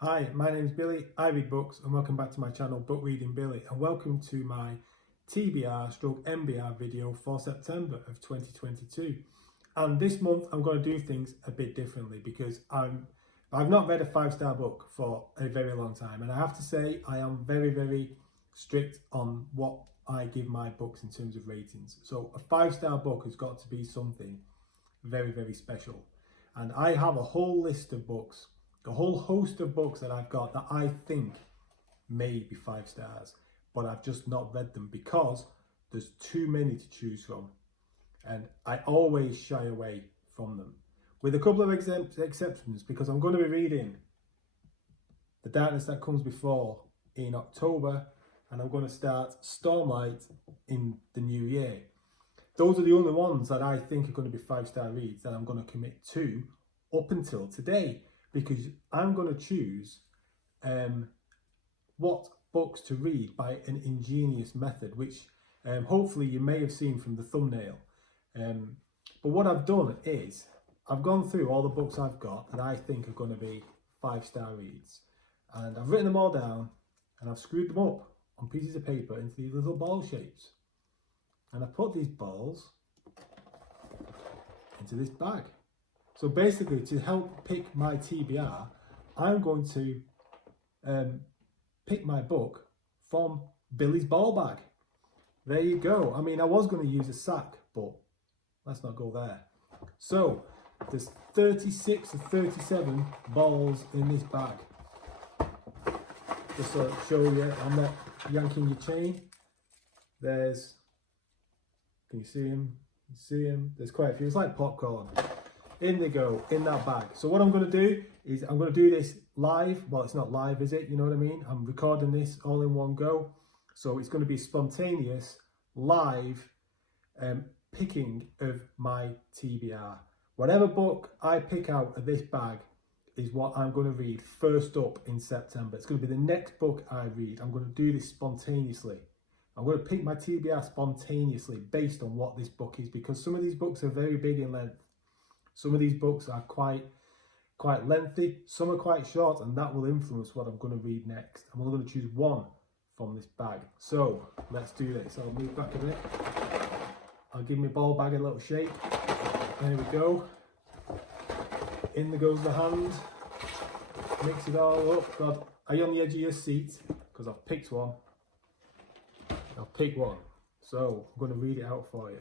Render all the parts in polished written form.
Hi, my name is Billy, I read books, and welcome back to my channel Book Reading Billy, and welcome to my TBR stroke MBR video for September of 2022. And this month I'm going to do things a bit differently because I've not read a 5-star book for a very long time, and I have to say I am very strict on what I give my books in terms of ratings. So a 5-star book has got to be something very special, and I have a whole list of books, a whole host of books that I've got that I think may be 5 stars, but I've just not read them because there's too many to choose from, and I always shy away from them, with a couple of exceptions, because I'm going to be reading The Darkness That Comes Before in October, and I'm going to start Stormlight in the new year. Those are the only ones that I think are going to be 5-star reads that I'm going to commit to up until today, because I'm going to choose what books to read by an ingenious method, which hopefully you may have seen from the thumbnail. But what I've done is I've gone through all the books I've got that I think are going to be 5-star reads, and I've written them all down and I've screwed them up on pieces of paper into these little ball shapes, and I put these balls into this bag. So basically, to help pick my TBR, I'm going to pick my book from Billy's ball bag. There you go. I mean, I was going to use a sack, but let's not go there. So there's 36 or 37 balls in this bag. Just to show you, I'm not yanking your chain. There's, can you see him? You see him? There's quite a few. It's like popcorn. In they go, in that bag. So what I'm going to do is I'm going to do this live. Well, it's not live, is it? You know what I mean? I'm recording this all in one go. So it's going to be spontaneous, live picking of my TBR. Whatever book I pick out of this bag is what I'm going to read first up in September. It's going to be the next book I read. I'm going to do this spontaneously. I'm going to pick my TBR spontaneously based on what this book is, because some of these books are very big in length. Some of these books are quite lengthy, some are quite short, and that will influence what I'm going to read next. I'm only going to choose one from this bag. So let's do this. I'll move back a bit. I'll give my ball bag a little shake. There we go. In there goes the hand. Mix it all up. God, are you on the edge of your seat? Because I've picked one. I'll pick one. So I'm going to read it out for you.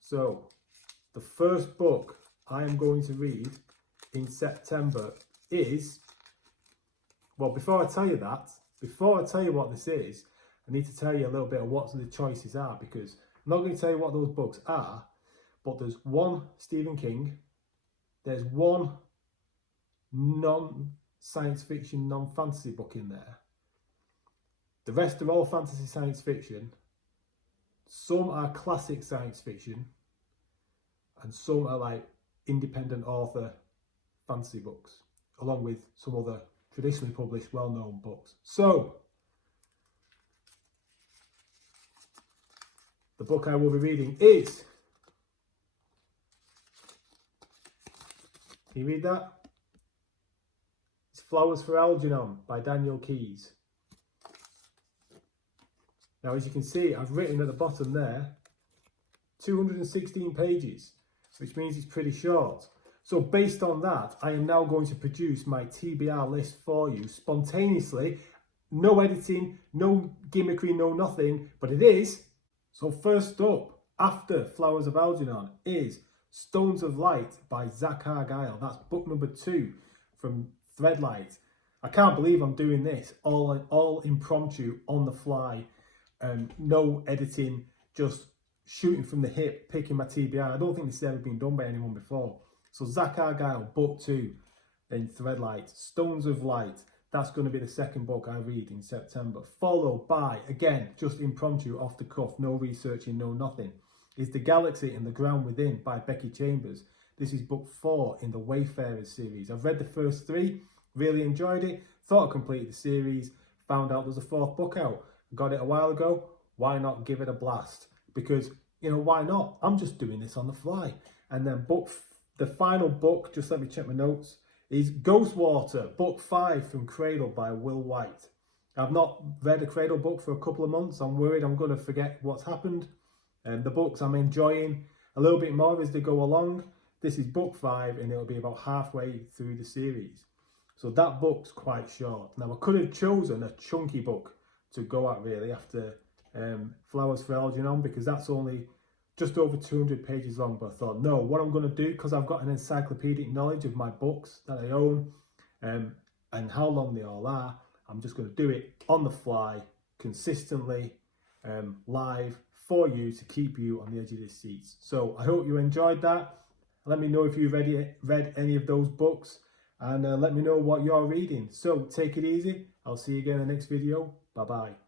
So the first book I am going to read in September is, well, before I tell you what this is, I need to tell you a little bit of what the choices are, because I'm not going to tell you what those books are, but there's one Stephen King, there's one non-science fiction, non-fantasy book in there. The rest are all fantasy science fiction. Some are classic science fiction, and some are like independent author fantasy books, along with some other traditionally published well-known books. So the book I will be reading is, can you read that? It's Flowers for Algernon by Daniel Keyes. Now, as you can see, I've written at the bottom there 216 pages, which means it's pretty short. So based on that, I am now going to produce my TBR list for you spontaneously. No editing, no gimmickry, no nothing, but it is. So first up, after Flowers of Algernon, is Stones of Light by Zach Argyle. That's book number 2 from Threadlight. I can't believe I'm doing this all impromptu, on the fly, no editing, just shooting from the hip, picking my TBR. I don't think this has ever been done by anyone before. So Zach Argyle, book 2 in Threadlight. Stones of Light, that's going to be the second book I read in September. Followed by, again, just impromptu, off the cuff, no researching, no nothing, is The Galaxy and the Ground Within by Becky Chambers. This is book 4 in the Wayfarers series. I've read the first 3, really enjoyed it, thought I completed the series, found out there's a 4th book out. Got it a while ago. Why not give it a blast? Because, you know, why not? I'm just doing this on the fly. And then the final book, just let me check my notes, is Ghostwater, book 5 from Cradle by Will White. I've not read a Cradle book for a couple of months. I'm worried I'm going to forget what's happened. And the books I'm enjoying a little bit more as they go along. This is book 5 and it'll be about halfway through the series. So that book's quite short. Now I could have chosen a chunky book to go at really after Flowers for Algernon, because that's only just over 200 pages long. But I thought, no, what I'm going to do, because I've got an encyclopedic knowledge of my books that I own and how long they all are, I'm just going to do it on the fly, consistently, live for you to keep you on the edge of the seats. So I hope you enjoyed that. Let me know if you've read any of those books, and let me know what you're reading. So take it easy. I'll see you again in the next video. Bye bye.